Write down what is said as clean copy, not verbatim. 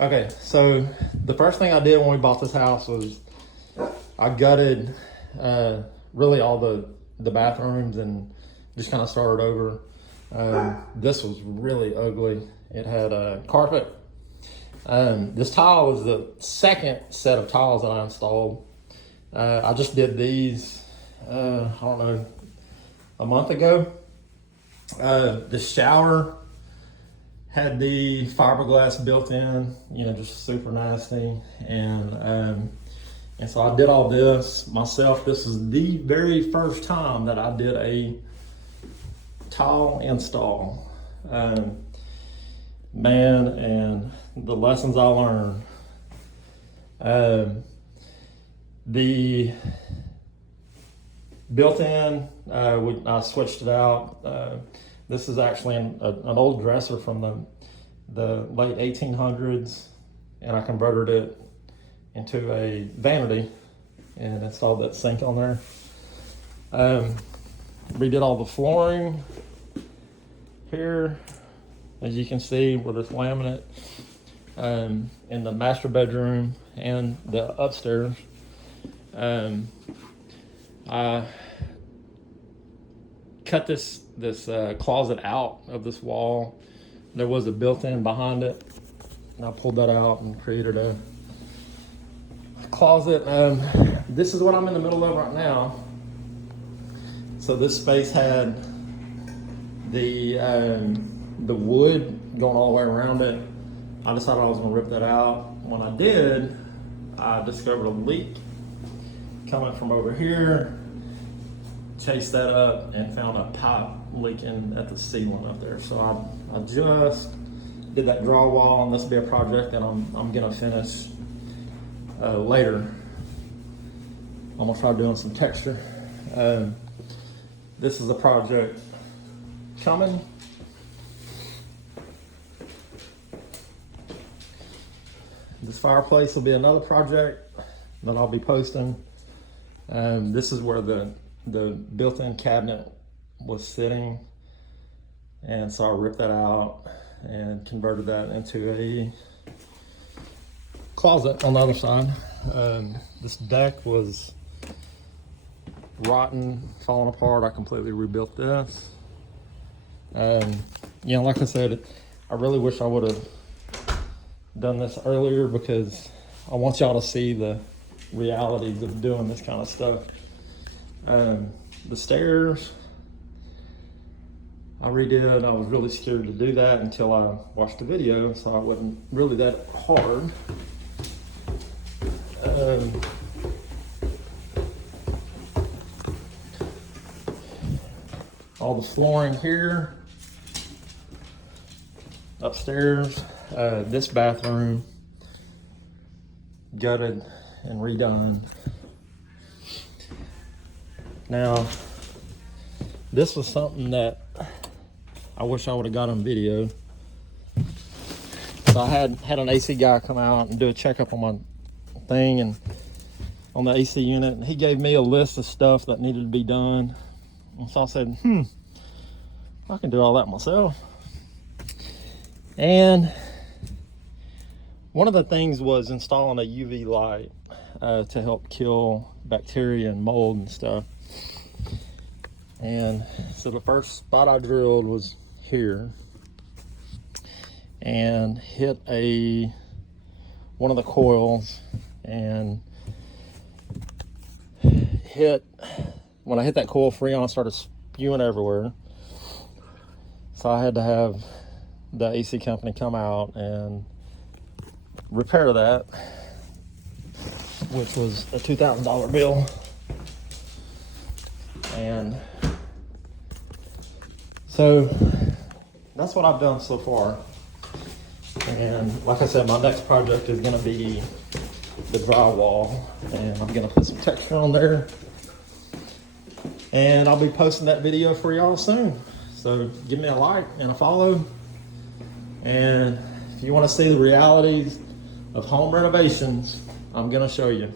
Okay, so the first thing I did when we bought this house was I gutted really all the bathrooms and just kind of started over. This was really ugly. It had a carpet. This tile was the second set of tiles that I installed. I just did these, I don't know, a month ago. The shower had the fiberglass built in, you know, just super nasty. And so I did all this myself. This is the very first time that I did a tile install. Man, and the lessons I learned. The built-in, I switched it out. This is actually an old dresser from the late 1800s, and I converted it into a vanity and installed that sink on there. Redid all the flooring here, as you can see, with this laminate in the master bedroom and the upstairs. I cut this closet out of this wall. There was a built-in behind it, and I pulled that out and created a closet. This is what I'm in the middle of right now. So this space had the wood going all the way around it. I decided I was going to rip that out. When I did, I discovered a leak coming from over here. Chased that up and found a pipe leaking at the ceiling up there. So I just did that drywall, and this will be a project that I'm gonna finish later. I'm gonna try doing some texture. This is a project coming. This fireplace will be another project that I'll be posting. This is where the built-in cabinet was sitting, and so I ripped that out and converted that into a closet on the other side. This deck was rotten, falling apart. I completely rebuilt this. You know, like I said, I really wish I would have done this earlier, because I want y'all to see the realities of doing this kind of stuff. The stairs I redid. I was really scared to do that until I watched the video, so it wasn't really that hard. All the flooring here, upstairs, this bathroom, gutted and redone. Now, this was something that I wish I would have got on video. So I had an AC guy come out and do a checkup on my thing and on the AC unit. And he gave me a list of stuff that needed to be done. And so I said, I can do all that myself. And one of the things was installing a UV light to help kill bacteria and mold and stuff. And so the first spot I drilled was here, and hit one of the coils, and when I hit that coil, Freon started spewing everywhere. So I had to have the AC company come out and repair that, which was a $2,000 bill. And so that's what I've done so far. And like I said, my next project is gonna be the drywall, and I'm gonna put some texture on there. And I'll be posting that video for y'all soon. So give me a like and a follow. And if you wanna see the realities of home renovations, I'm gonna show you.